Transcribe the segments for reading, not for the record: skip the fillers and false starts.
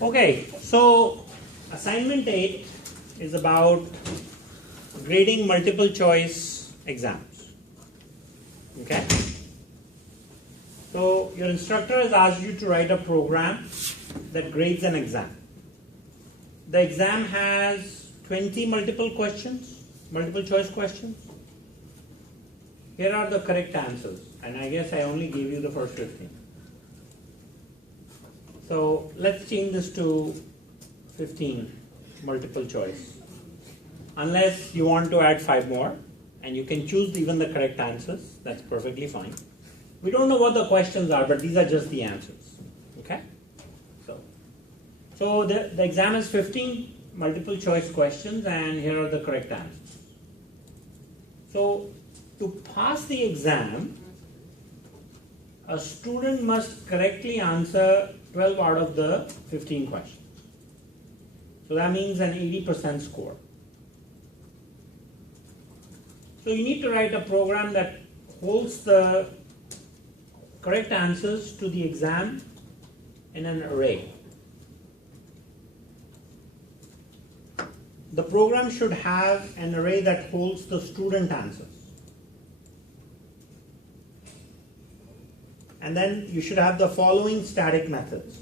Okay, so assignment 8 is about grading multiple choice exams. Okay? So your instructor has asked you to write a program that grades an exam. The exam has 20 multiple choice questions. Here are the correct answers, and I guess I only gave you the first 15. So let's change this to 15 multiple choice. Unless you want to add 5 more, and you can choose even the correct answers, that's perfectly fine. We don't know what the questions are, but these are just the answers. Okay? So the exam has 15 multiple choice questions, and here are the correct answers. So to pass the exam, a student must correctly answer 12 out of the 15 questions. So that means an 80% score. So you need to write a program that holds the correct answers to the exam in an array. The program should have an array that holds the student answers. And then you should have the following static methods.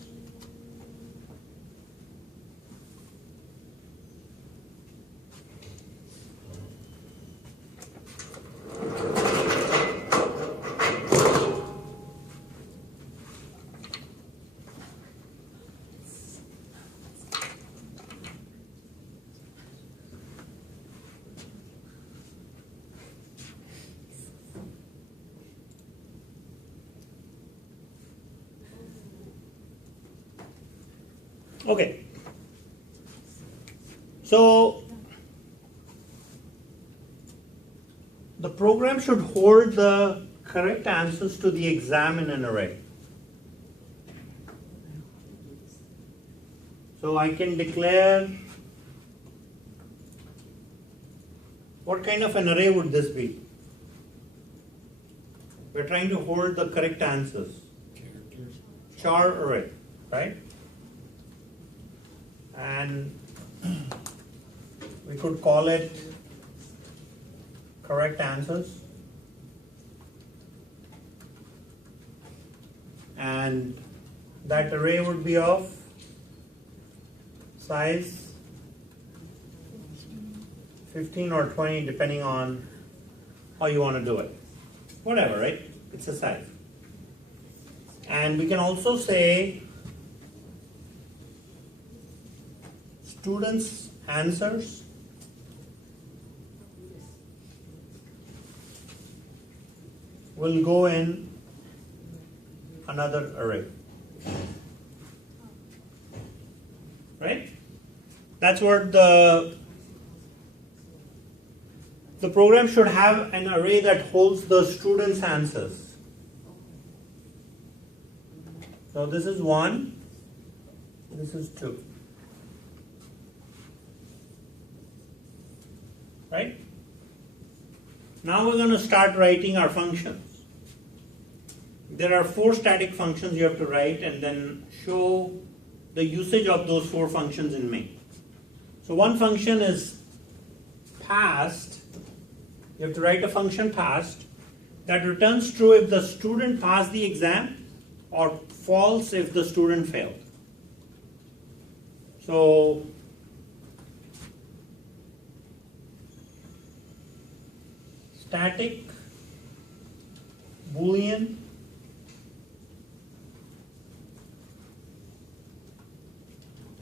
Okay, so the program should hold the correct answers to the exam in an array. So I can declare, what kind of an array would this be? We're trying to hold the correct answers. Char array, right? And we could call it correct answers, and that array would be of size 15 or 20 depending on how you want to do it. Whatever, right? It's a size. And we can also say students' answers will go in another array. Right? That's what the program should have, an array that holds the students' answers. So this is 1, this is 2. Right? Now we're going to start writing our functions. There are 4 static functions you have to write and then show the usage of those 4 functions in main. So one function is passed. You have to write a function passed that returns true if the student passed the exam or false if the student failed. So static Boolean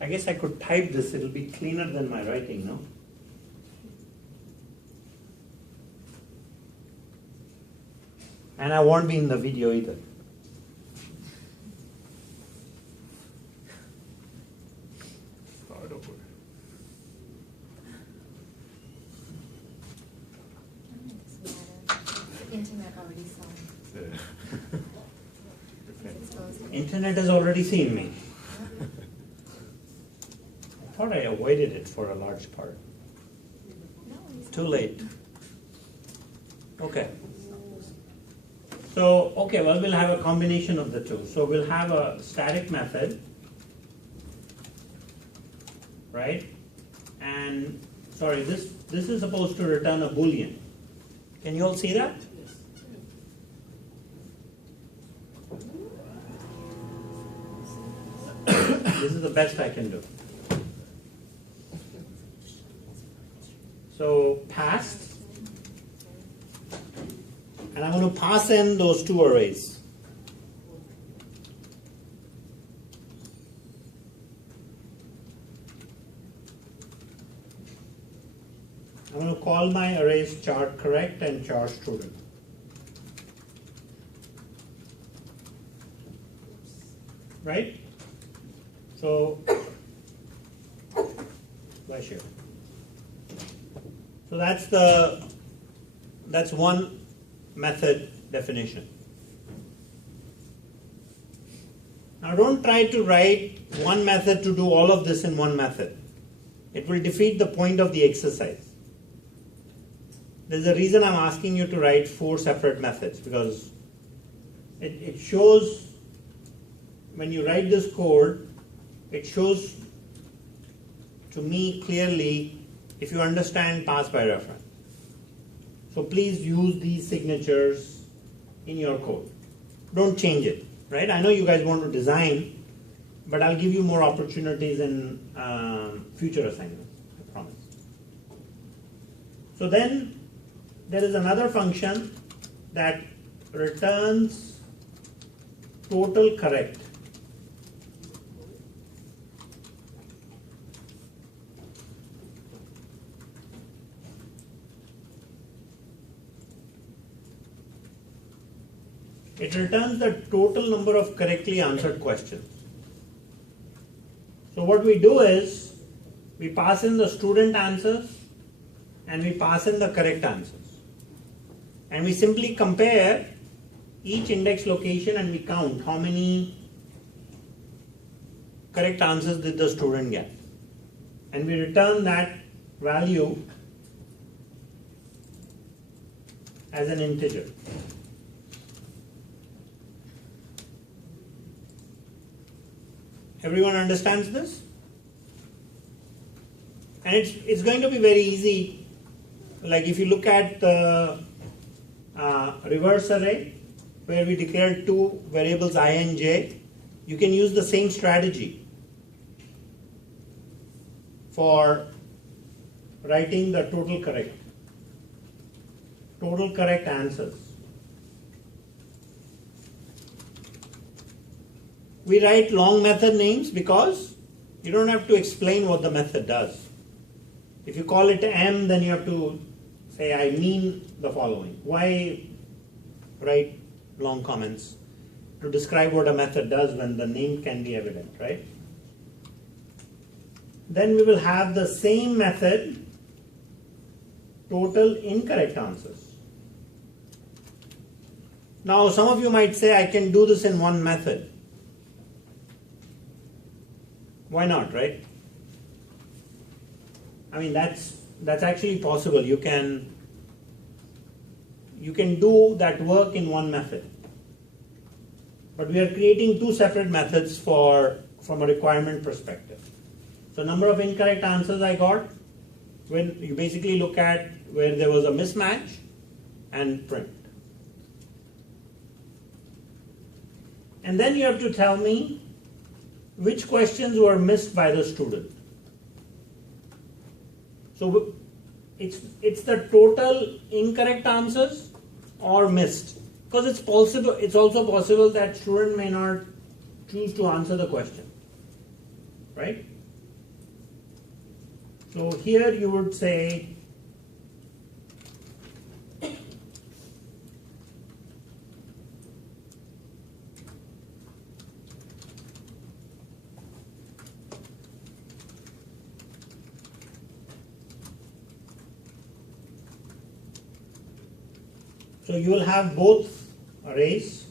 I guess I could type this, it'll be cleaner than my writing, no? And I won't be in the video either. Internet already saw me. Internet has already seen me. I thought I avoided it for a large part. Too late. Okay. So, okay, well, we'll have a combination of the two. So we'll have a static method right? And sorry, this is supposed to return a Boolean. Can you all see that? This is the best I can do. So passed, and I'm going to pass in those two arrays. I'm going to call my arrays char correct and char student. Right? So, bless you. So that's one method definition. Now don't try to write one method to do all of this in one method. It will defeat the point of the exercise. There's a reason I'm asking you to write 4 separate methods, because it shows, when you write this code, it shows to me clearly if you understand pass by reference. So please use these signatures in your code. Don't change it, right? I know you guys want to design, but I'll give you more opportunities in future assignments, I promise. So then there is another function that returns total correct. It returns the total number of correctly answered questions. So what we do is, we pass in the student answers and we pass in the correct answers. And we simply compare each index location and we count how many correct answers did the student get. And we return that value as an integer. Everyone understands this? And it's going to be very easy. Like if you look at the reverse array, where we declare 2 variables I and j, you can use the same strategy for writing the total correct answers. We write long method names because you don't have to explain what the method does. If you call it M, then you have to say, I mean the following. Why write long comments to describe what a method does when the name can be evident, right? Then we will have the same method, total incorrect answers. Now some of you might say, I can do this in one method. Why not, right? I mean, that's actually possible. You can do that work in one method. But we are creating 2 separate methods from a requirement perspective. So number of incorrect answers I got, when you basically look at where there was a mismatch and print. And then you have to tell me which questions were missed by the student. So it's the total incorrect answers or missed, because it's possible. It's also possible that student may not choose to answer the question, right? So here you would say so you will have both arrays,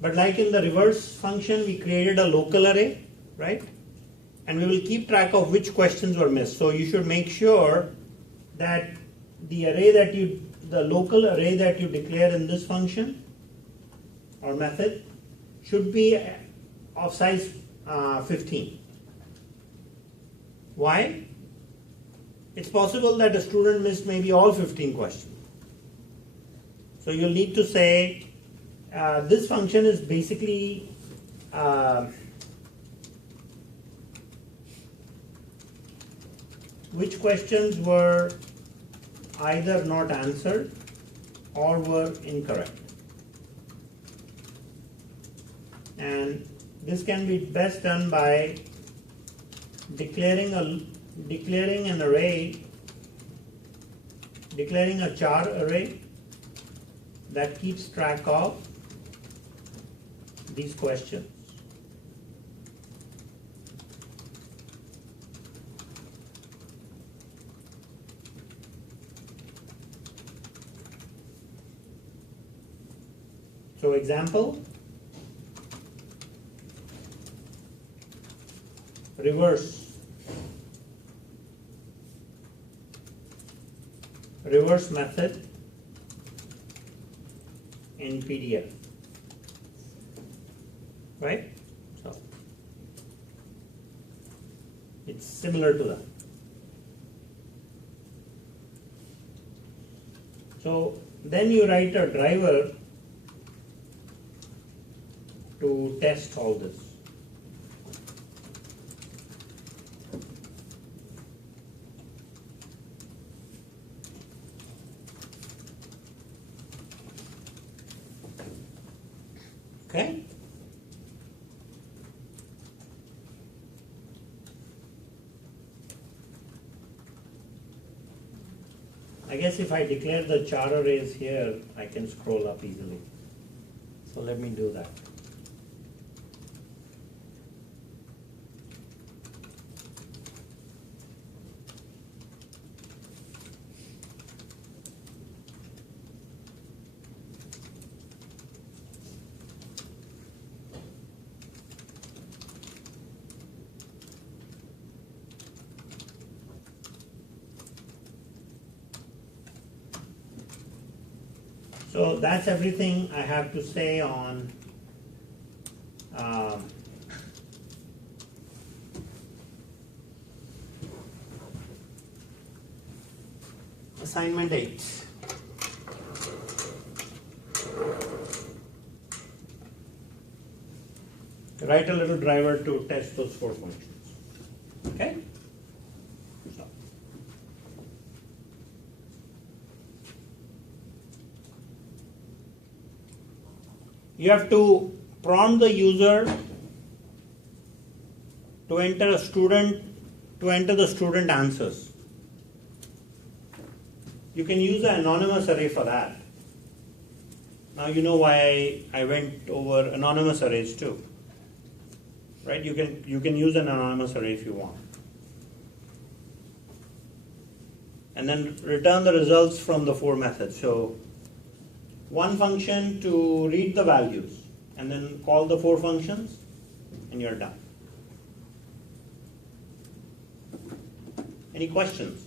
but like in the reverse function, we created a local array, right? And we will keep track of which questions were missed. So you should make sure that the local array that you declare in this function or method should be of size 15. Why? It's possible that a student missed maybe all 15 questions. So you'll need to say, this function is basically which questions were either not answered or were incorrect. And this can be best done by declaring an array, declaring a char array that keeps track of these questions. So example, reverse method in PDF, right? So it's similar to that. So then you write a driver to test all this. Okay? I guess if I declare the char arrays here, I can scroll up easily. So let me do that. So that's everything I have to say on assignment 8. Write a little driver to test those 4 functions. Okay? So. You have to prompt the user to enter the student answers. You can use an anonymous array for that. Now you know why I went over anonymous arrays too. Right? You can use an anonymous array if you want. And then return the results from the 4 methods. So one function to read the values, and then call the 4 functions, and you're done. Any questions?